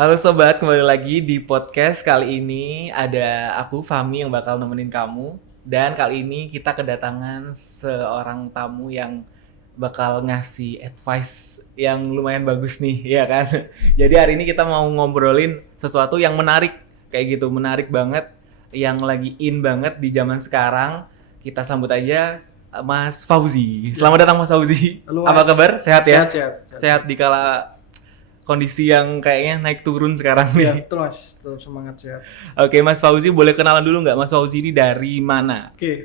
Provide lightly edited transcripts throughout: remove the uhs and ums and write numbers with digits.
Halo sobat, kembali lagi di podcast. Kali ini ada aku Fahmi yang bakal nemenin kamu. Dan kali ini kita kedatangan seorang tamu yang bakal ngasih advice yang lumayan bagus nih, ya kan? Jadi hari ini kita mau ngobrolin sesuatu yang menarik, kayak gitu, menarik banget, yang lagi in banget di zaman sekarang. Kita sambut aja Mas Fauzi. Selamat datang Mas Fauzi. Halo, Apa Mas. kabar? Sehat ya? Sehat. Sehat di kala kondisi yang kayaknya naik turun sekarang Ya, nih. betul Mas. Tetap semangat sehat. Oke, Mas Fauzi boleh kenalan dulu nggak? Mas Fauzi ini dari mana? Oke,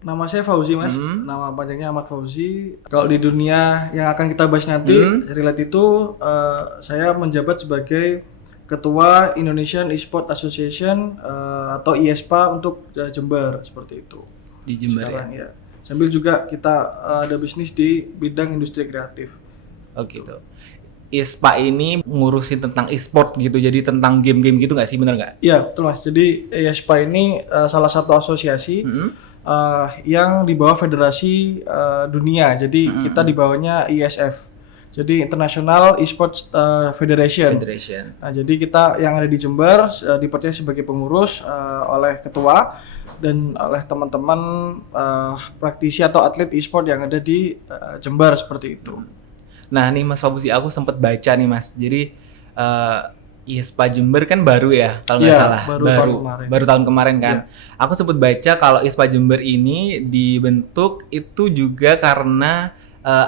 nama saya Fauzi, Mas. Nama panjangnya Ahmad Fauzi. Kalau di dunia yang akan kita bahas nanti, relate itu, saya menjabat sebagai Ketua Indonesian Esport Association atau IESPA untuk Jember, seperti itu. Di Jember Sekarang ya? ya. Sambil juga kita ada bisnis di bidang industri kreatif. Oh gitu. ISPA ini ngurusin tentang e-sport gitu, jadi tentang game-game gitu nggak sih, bener nggak? Iya, betul Mas. Jadi IESPA ini salah satu asosiasi yang di bawah federasi dunia. Jadi kita di bawahnya ISF. Jadi International Esports Federation. Nah, jadi kita yang ada di Jember dipercaya sebagai pengurus oleh ketua dan oleh teman-teman praktisi atau atlet e-sport yang ada di Jember seperti itu. Nah nih Mas Fauzi, aku sempet baca nih Mas. Jadi ISPA Jember kan baru ya, kalau nggak Iya, salah. Baru tahun kemarin kan. Aku sempet baca kalau ISPA Jember ini dibentuk itu juga karena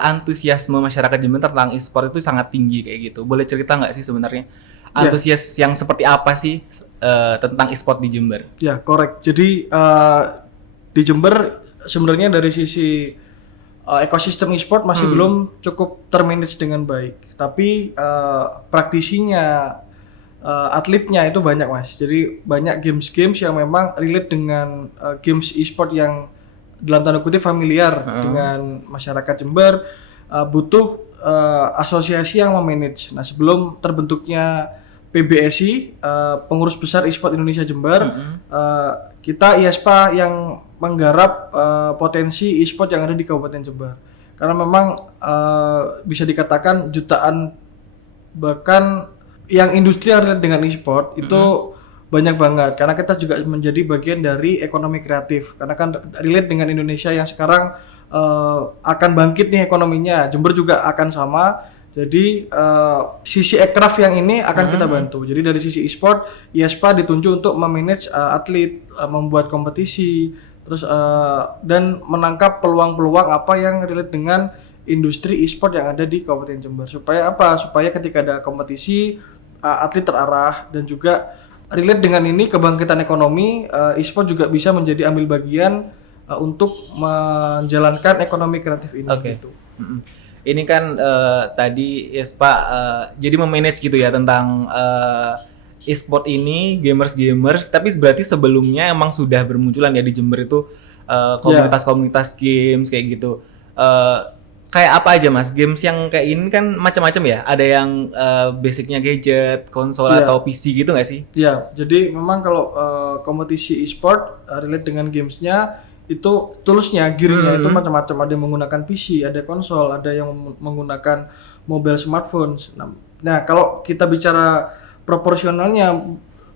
antusiasme masyarakat Jember tentang e-sport itu sangat tinggi kayak gitu. Boleh cerita nggak sih sebenarnya antusias yang seperti apa sih tentang e-sport di Jember? Ya, korek. Jadi di Jember sebenarnya dari sisi ekosistem e-sport masih belum cukup termanage dengan baik. Tapi praktisinya, atletnya itu banyak Mas. Jadi banyak games-games yang memang relate dengan games e-sport yang dalam tanda kutip familiar dengan masyarakat Jember. Butuh asosiasi yang memanage. Nah, sebelum terbentuknya PBSI, Pengurus Besar e-sport Indonesia Jember, kita IESPA yang menggarap potensi e-sport yang ada di Kabupaten Jember. Karena memang bisa dikatakan jutaan, bahkan yang industri yang relate dengan e-sport itu banyak banget. Karena kita juga menjadi bagian dari ekonomi kreatif. Karena kan relate dengan Indonesia yang sekarang akan bangkit nih ekonominya. Jember juga akan sama. Jadi sisi aircraft yang ini akan kita bantu. Jadi dari sisi e-sport, IESPA ditunjuk untuk memanage atlet, membuat kompetisi, terus dan menangkap peluang-peluang apa yang relate dengan industri e-sport yang ada di Kabupaten Jember. Supaya apa? Supaya ketika ada kompetisi, atlet terarah dan juga relate dengan ini kebangkitan ekonomi, e-sport juga bisa menjadi ambil bagian untuk menjalankan ekonomi kreatif ini. Oke. Gitu. Ini kan tadi ISPA jadi memanage gitu ya tentang e-sport ini, gamers. Tapi berarti sebelumnya emang sudah bermunculan ya di Jember itu komunitas-komunitas games kayak gitu. Kayak apa aja Mas? Games yang kayak ini kan macam-macam ya. Ada yang basicnya gadget, konsol atau PC gitu nggak sih? Iya. Jadi memang kalau kompetisi e-sport relate dengan gamesnya itu toolsnya, gearnya itu macam-macam. Ada yang menggunakan PC, ada konsol, ada yang menggunakan mobile smartphone. Nah, kalau kita bicara proporsionalnya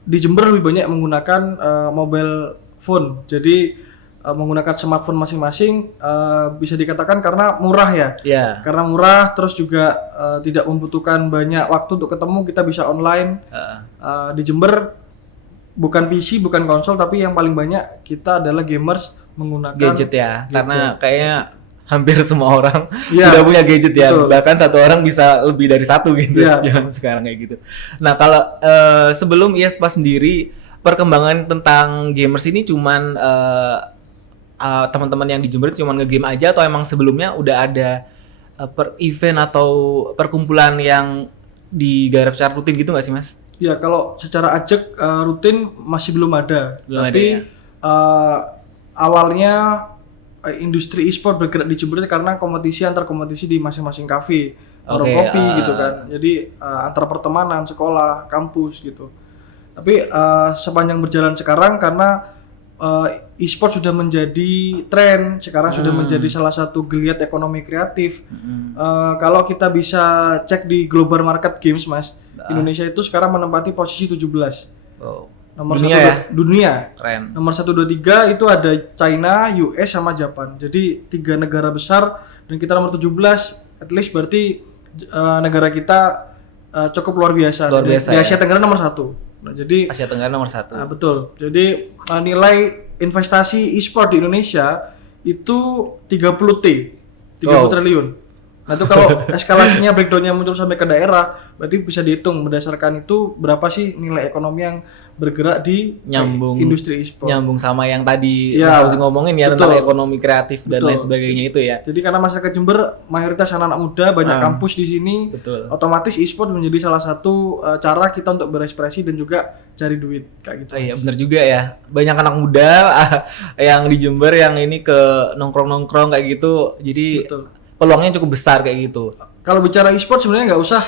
di Jember lebih banyak menggunakan mobile phone. Jadi menggunakan smartphone masing-masing bisa dikatakan karena murah ya. Iya. Karena murah, terus juga tidak membutuhkan banyak waktu untuk ketemu, kita bisa online. Di Jember bukan PC, bukan konsol, tapi yang paling banyak kita adalah gamers menggunakan gadget ya. Karena kayaknya hampir semua orang Ya, sudah punya gadget ya. betul. Bahkan satu orang bisa lebih dari satu gitu Ya. zaman sekarang kayak gitu. Nah, kalau sebelum IESPA sendiri, perkembangan tentang gamers ini cuman teman-teman yang di Jember cuman nge-game aja atau emang sebelumnya udah ada per event atau perkumpulan yang digarap secara rutin gitu nggak sih Mas? Ya, kalau secara ajak rutin masih belum ada. Tapi awalnya industri e-sport bergerak di Jember karena antar kompetisi di masing-masing kafe, warung kopi gitu kan. Jadi antar pertemanan, sekolah, kampus gitu. Tapi sepanjang berjalan sekarang karena e-sport sudah menjadi tren, sekarang sudah menjadi salah satu geliat ekonomi kreatif. Kalau kita bisa cek di global market games, Mas, Indonesia itu sekarang menempati posisi 17. Wow. Nomor Dunia 1 ya? dunia. Keren. Nomor 1, 2, 3 itu ada China, US sama Japan. Jadi 3 negara besar dan kita nomor 17. At least berarti negara kita cukup luar biasa. Luar biasa di ya? Asia Tenggara nomor 1. Nah, jadi Asia Tenggara nomor 1. betul. Jadi nilai investasi e-sport di Indonesia itu 30 triliun. Nah itu kalau eskalasinya breakdownnya muncul sampai ke daerah, berarti bisa dihitung berdasarkan itu berapa sih nilai ekonomi yang bergerak di industri e-sport. Nyambung sama yang tadi Ya, Mas ngomongin ya, betul. tentang ekonomi kreatif dan Betul. lain sebagainya itu ya. Jadi karena masyarakat Jember mayoritas anak-anak muda, banyak kampus di sini, Betul. otomatis e-sport menjadi salah satu cara kita untuk berekspresi dan juga cari duit kayak gitu. Oh iya bener juga ya, banyak anak muda yang di Jember yang ini ke nongkrong-nongkrong kayak gitu, jadi Betul. peluangnya cukup besar kayak gitu. Kalau bicara e-sport sebenarnya nggak usah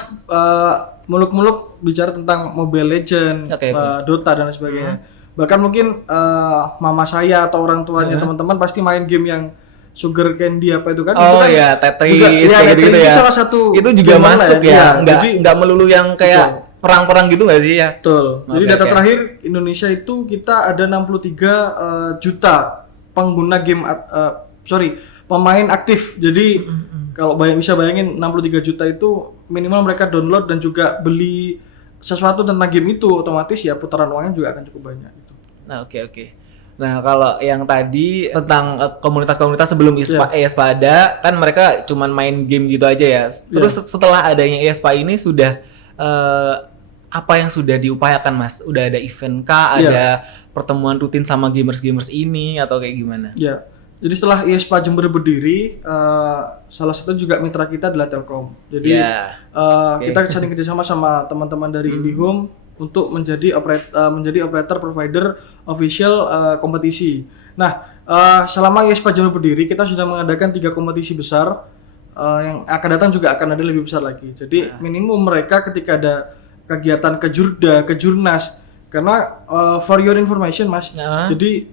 muluk-muluk bicara tentang Mobile Legends, Oke. Dota dan sebagainya. Bahkan mungkin mama saya atau orang tuanya teman-teman pasti main game yang Sugar Candy apa itu kan? Itu Oh kan ya, Tetris juga, kayak Tetris gitu itu ya. salah satu Itu juga game masuk online. ya, Jadi nggak melulu yang kayak perang-perang gitu nggak sih ya? betul. Jadi Oke, data oke. terakhir Indonesia itu kita ada 63 juta pengguna game pemain aktif. Jadi kalau bisa bayangin 63 juta itu minimal mereka download dan juga beli sesuatu tentang game itu, otomatis ya putaran uangnya juga akan cukup banyak gitu. Nah oke. Nah kalau yang tadi tentang komunitas-komunitas sebelum ESPA ada, kan mereka cuman main game gitu aja ya. Terus setelah adanya ESPA ini sudah apa yang sudah diupayakan Mas? Udah ada event kah? Ada pertemuan rutin sama gamers-gamers ini atau kayak gimana? Ya, jadi setelah IESPA Jember berdiri, salah satu juga mitra kita adalah Telkom. Jadi kita sering kerjasama sama teman-teman dari IndiHome untuk menjadi operator provider official kompetisi. Nah, selama IESPA Jember berdiri, kita sudah mengadakan 3 kompetisi besar. Yang akan datang juga akan ada lebih besar lagi. Jadi minimum mereka ketika ada kegiatan kejurda, kejurnas, karena for your information Mas, jadi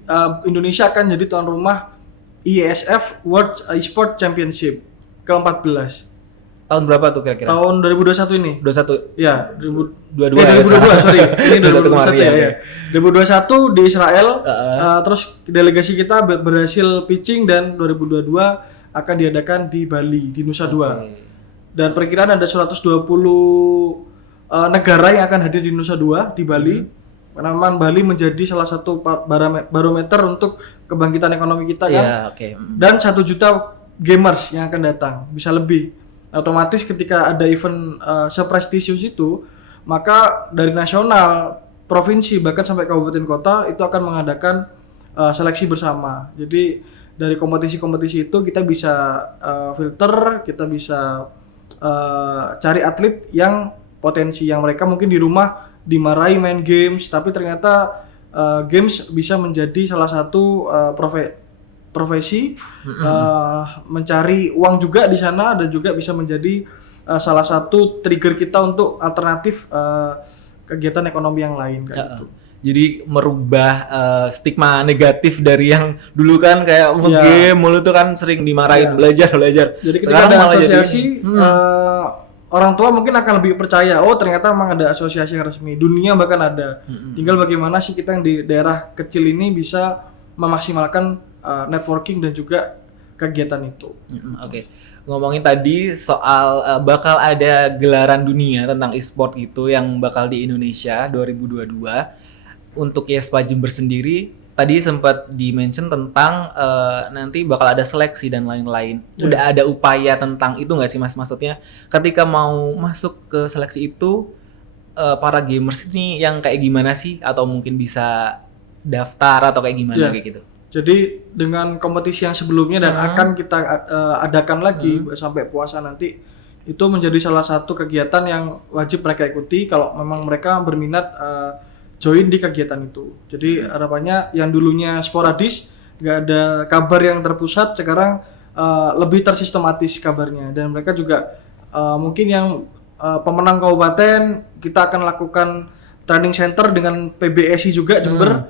Indonesia akan jadi tuan rumah IESF World Esport Championship ke-14. Tahun berapa tuh kira-kira? Tahun 2021 ini. 21. Ya, 2022 2022 sorry. Ini 21 2021 kemarin, ya. 2021 di Israel. Uh-uh. Terus delegasi kita berhasil pitching dan 2022 akan diadakan di Bali, di Nusa Dua. Dan perkiraan ada 120 negara yang akan hadir di Nusa Dua di Bali. Karena memang Bali menjadi salah satu barometer untuk kebangkitan ekonomi kita kan. Iya, oke. Dan 1 juta gamers yang akan datang, bisa lebih. Otomatis ketika ada event seprestisius itu, maka dari nasional, provinsi bahkan sampai kabupaten kota itu akan mengadakan seleksi bersama. Jadi dari kompetisi-kompetisi itu kita bisa filter, kita bisa cari atlet yang potensi, yang mereka mungkin di rumah dimarahi main games, tapi ternyata games bisa menjadi salah satu profesi, mencari uang juga di sana, dan juga bisa menjadi salah satu trigger kita untuk alternatif kegiatan ekonomi yang lain kayak gitu. Jadi merubah stigma negatif dari yang dulu kan kayak nge-game mulu tuh kan sering dimarahin belajar. Jadi ketika ada asosiasi, orang tua mungkin akan lebih percaya, oh ternyata memang ada asosiasi yang resmi, dunia bahkan ada. Tinggal bagaimana sih kita yang di daerah kecil ini bisa memaksimalkan networking dan juga kegiatan itu. Oke. Ngomongin tadi soal bakal ada gelaran dunia tentang e-sport gitu yang bakal di Indonesia 2022. Untuk IESPA Jember sendiri tadi sempat di-mention tentang nanti bakal ada seleksi dan lain-lain. Udah ada upaya tentang itu nggak sih Mas? Maksudnya ketika mau masuk ke seleksi itu para gamers ini yang kayak gimana sih? Atau mungkin bisa daftar atau kayak gimana kayak gitu? Jadi dengan kompetisi yang sebelumnya dan akan kita adakan lagi sampai puasa nanti, itu menjadi salah satu kegiatan yang wajib mereka ikuti kalau memang mereka berminat join di kegiatan itu. Jadi harapannya yang dulunya sporadis, nggak ada kabar yang terpusat, sekarang lebih tersistematis kabarnya. Dan mereka juga mungkin yang pemenang kabupaten, kita akan lakukan training center dengan PBSI juga Jember.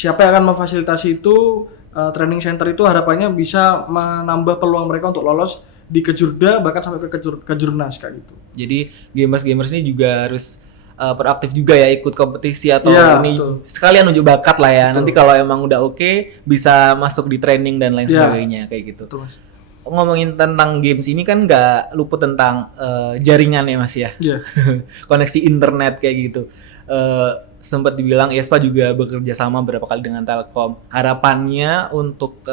siapa yang akan memfasilitasi itu, training center itu harapannya bisa menambah peluang mereka untuk lolos di Kejurda bahkan sampai ke Kejurnas kayak gitu. Jadi gamers ini juga harus proaktif juga ya, ikut kompetisi atau Iya, ini betul. sekalian unjuk bakat lah ya. Betul. Nanti kalau emang udah oke, bisa masuk di training dan lain Iya. sebagainya kayak gitu. Betul, Mas. Ngomongin tentang games ini kan nggak luput tentang jaringan ya Mas ya. Iya. Koneksi internet kayak gitu. Sempat dibilang IESPA juga bekerja sama beberapa kali dengan Telkom. Harapannya untuk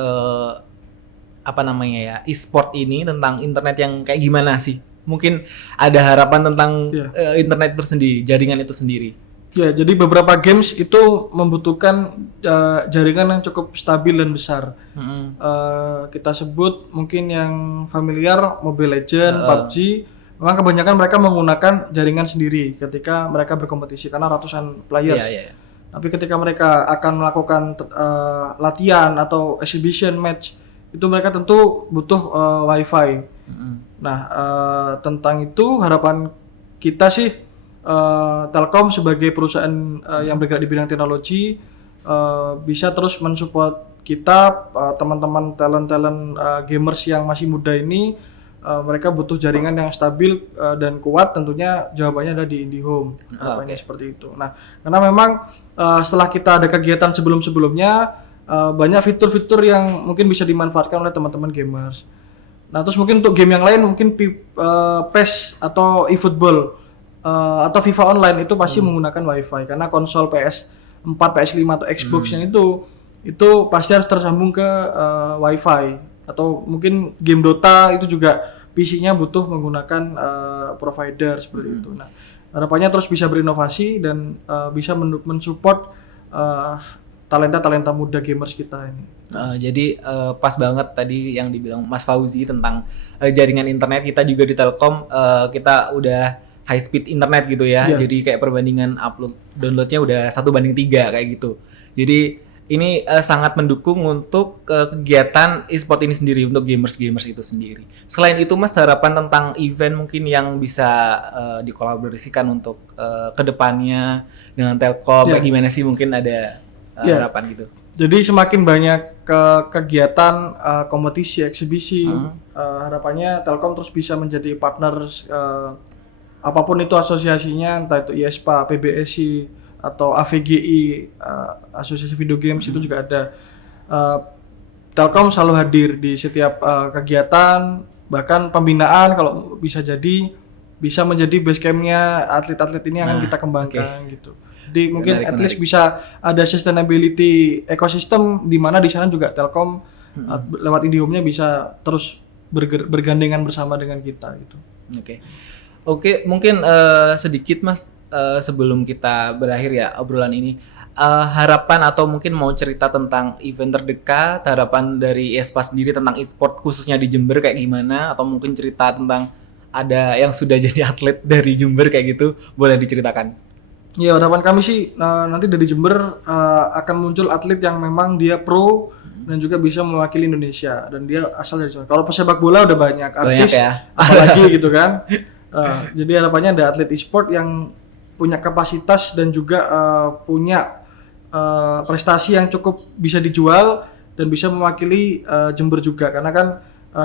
apa namanya ya, e-sport ini tentang internet yang kayak gimana sih? Mungkin ada harapan tentang Iya. internet itu sendiri, jaringan itu sendiri. Ya, jadi beberapa games itu membutuhkan jaringan yang cukup stabil dan besar. Kita sebut mungkin yang familiar Mobile Legends, PUBG. Memang kebanyakan mereka menggunakan jaringan sendiri ketika mereka berkompetisi karena ratusan players. Iya. Tapi ketika mereka akan melakukan latihan atau exhibition match, itu mereka tentu butuh WiFi. Nah, tentang itu harapan kita sih Telkom sebagai perusahaan yang bergerak di bidang teknologi bisa terus mensupport kita, teman-teman talent gamers yang masih muda ini. Mereka butuh jaringan yang stabil dan kuat, tentunya jawabannya ada di IndiHome. Harapannya seperti itu. Nah, karena memang setelah kita ada kegiatan sebelum-sebelumnya, banyak fitur-fitur yang mungkin bisa dimanfaatkan oleh teman-teman gamers. Nah, terus mungkin untuk game yang lain, mungkin PES atau eFootball atau FIFA Online itu pasti menggunakan WiFi karena konsol PS4, PS5 atau Xbox yang itu pasti harus tersambung ke WiFi. Atau mungkin game Dota itu juga PC-nya butuh menggunakan provider seperti itu. Nah, harapannya terus bisa berinovasi dan bisa mensupport talenta-talenta muda gamers kita ini. Jadi pas banget tadi yang dibilang Mas Fauzi tentang jaringan internet. Kita juga di Telkom kita udah high speed internet gitu ya. Iya. Jadi kayak perbandingan upload downloadnya udah 1:3 kayak gitu. Jadi ini sangat mendukung untuk kegiatan e-sport ini sendiri untuk gamers itu sendiri. Selain itu Mas, harapan tentang event mungkin yang bisa dikolaborasikan untuk kedepannya dengan Telkom kayak gimana sih, mungkin ada harapan gitu? Jadi semakin banyak kegiatan kompetisi, eksibisi, harapannya Telkom terus bisa menjadi partner apapun itu asosiasinya, entah itu IESPA, PBSI, atau AVGI, Asosiasi Video Games itu juga ada. Telkom selalu hadir di setiap kegiatan, bahkan pembinaan kalau bisa menjadi base camp-nya atlet-atlet ini akan kita kembangkan gitu. Jadi mungkin at least bisa ada sustainability ekosistem di mana di sana juga Telkom lewat IndiHome-nya bisa terus bergandengan bersama dengan kita gitu. Oke, mungkin sedikit Mas sebelum kita berakhir ya obrolan ini, harapan atau mungkin mau cerita tentang event terdekat, harapan dari IESPA sendiri tentang e-sport khususnya di Jember kayak gimana, atau mungkin cerita tentang ada yang sudah jadi atlet dari Jember kayak gitu, boleh diceritakan? Ya, harapan kami sih nanti dari Jember akan muncul atlet yang memang dia pro dan juga bisa mewakili Indonesia dan dia asal dari Jember. Kalau pesepak bola udah banyak artis ya. apalagi gitu kan. Jadi harapannya ada atlet e-sport yang punya kapasitas dan juga punya prestasi yang cukup bisa dijual dan bisa mewakili Jember juga, karena kan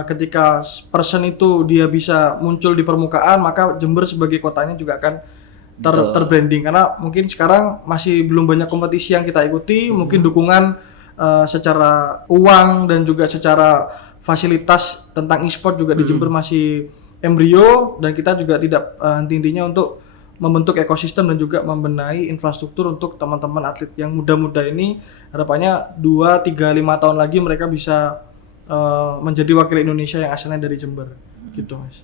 ketika person itu dia bisa muncul di permukaan, maka Jember sebagai kotanya juga akan terbranding, karena mungkin sekarang masih belum banyak kompetisi yang kita ikuti, mungkin dukungan secara uang dan juga secara fasilitas tentang e-sport juga di Jember masih embrio, dan kita juga tidak henti-hentinya untuk membentuk ekosistem dan juga membenahi infrastruktur untuk teman-teman atlet yang muda-muda ini. Harapannya 2, 3, 5 tahun lagi mereka bisa menjadi wakil Indonesia yang asalnya dari Jember gitu Mas.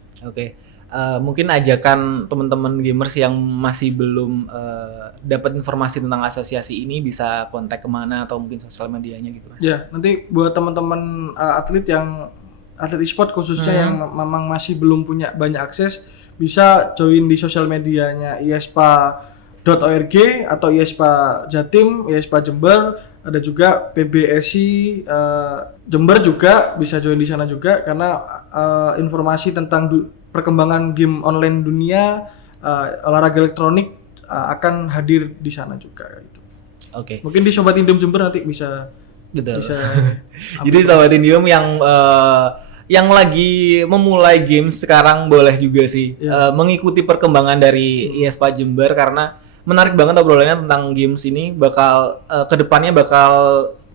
Mungkin ajakan teman-teman gamers yang masih belum dapat informasi tentang asosiasi ini bisa kontak kemana atau mungkin sosial medianya gitu Mas? Ya, nanti buat teman-teman atlet e-sport khususnya yang memang masih belum punya banyak akses, bisa join di sosial medianya iespa.org atau iespa Jatim, iespa Jember, ada juga PBSI Jember juga bisa join di sana juga, karena informasi tentang perkembangan game online dunia, olahraga elektronik akan hadir di sana juga gitu. Oke. Mungkin di Sobat Indium Jember nanti bisa Betul. bisa Jadi Sobat Indium yang lagi memulai games sekarang boleh juga sih mengikuti perkembangan dari eSpa Jember, karena menarik banget obrolannya tentang games ini, bakal kedepannya bakal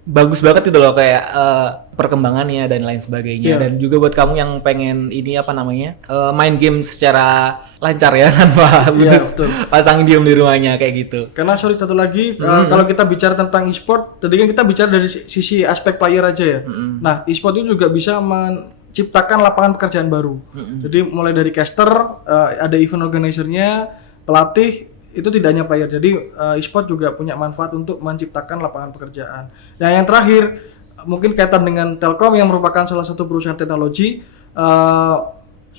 bagus banget itu loh, kayak perkembangannya dan lain sebagainya. Dan juga buat kamu yang pengen ini apa namanya main game secara lancar ya tanpa butuh pasang diem di rumahnya kayak gitu. Karena satu lagi kalau kita bicara tentang e-sport, tadi kan kita bicara dari sisi aspek player aja ya. Nah, e-sport itu juga bisa menciptakan lapangan pekerjaan baru. Jadi mulai dari caster, ada event organizer-nya, pelatih, itu tidak hanya player. Jadi e-sport juga punya manfaat untuk menciptakan lapangan pekerjaan. Dan yang terakhir, mungkin kaitan dengan Telkom yang merupakan salah satu perusahaan teknologi,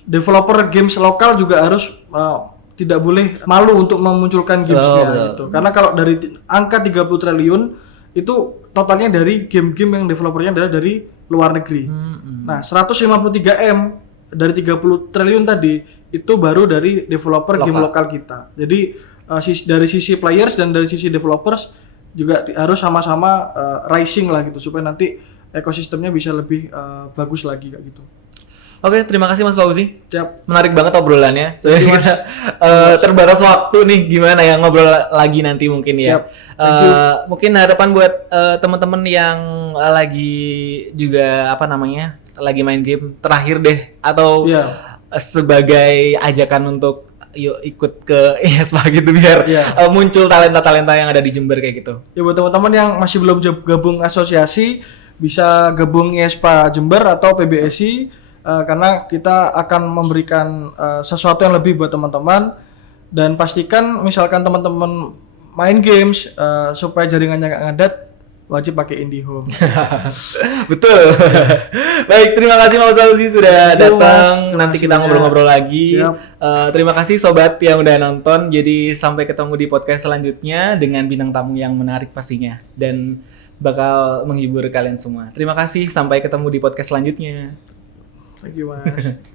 developer games lokal juga harus tidak boleh malu untuk memunculkan gamesnya gitu. Karena kalau dari angka 30 triliun itu totalnya dari game-game yang developernya adalah dari luar negeri. Nah, 153M dari 30 triliun tadi itu baru dari developer game lokal kita. Jadi dari sisi players dan dari sisi developers juga harus sama-sama rising lah gitu, supaya nanti ekosistemnya bisa lebih bagus lagi kayak gitu. Oke, terima kasih Mas Fauzi. Siap. Menarik banget obrolannya. Jadi kita terbatas waktu nih, gimana ya ngobrol lagi nanti mungkin ya. Mungkin harapan buat teman-teman yang lagi juga apa namanya lagi main game terakhir deh, atau sebagai ajakan untuk yuk ikut ke eSpa gitu biar muncul talenta-talenta yang ada di Jember kayak gitu. Ya buat teman-teman yang masih belum gabung asosiasi, bisa gabung eSpa Jember atau PBSI, karena kita akan memberikan sesuatu yang lebih buat teman-teman. Dan pastikan misalkan teman-teman main games supaya jaringannya nggak ngadat, wajib pakai IndiHome. Betul. Baik, terima kasih Mas Fauzi sudah datang. Nanti kita ngobrol-ngobrol lagi. Terima kasih sobat yang udah nonton. Jadi sampai ketemu di podcast selanjutnya dengan bintang tamu yang menarik pastinya dan bakal menghibur kalian semua. Terima kasih, sampai ketemu di podcast selanjutnya. Thank you, Mas.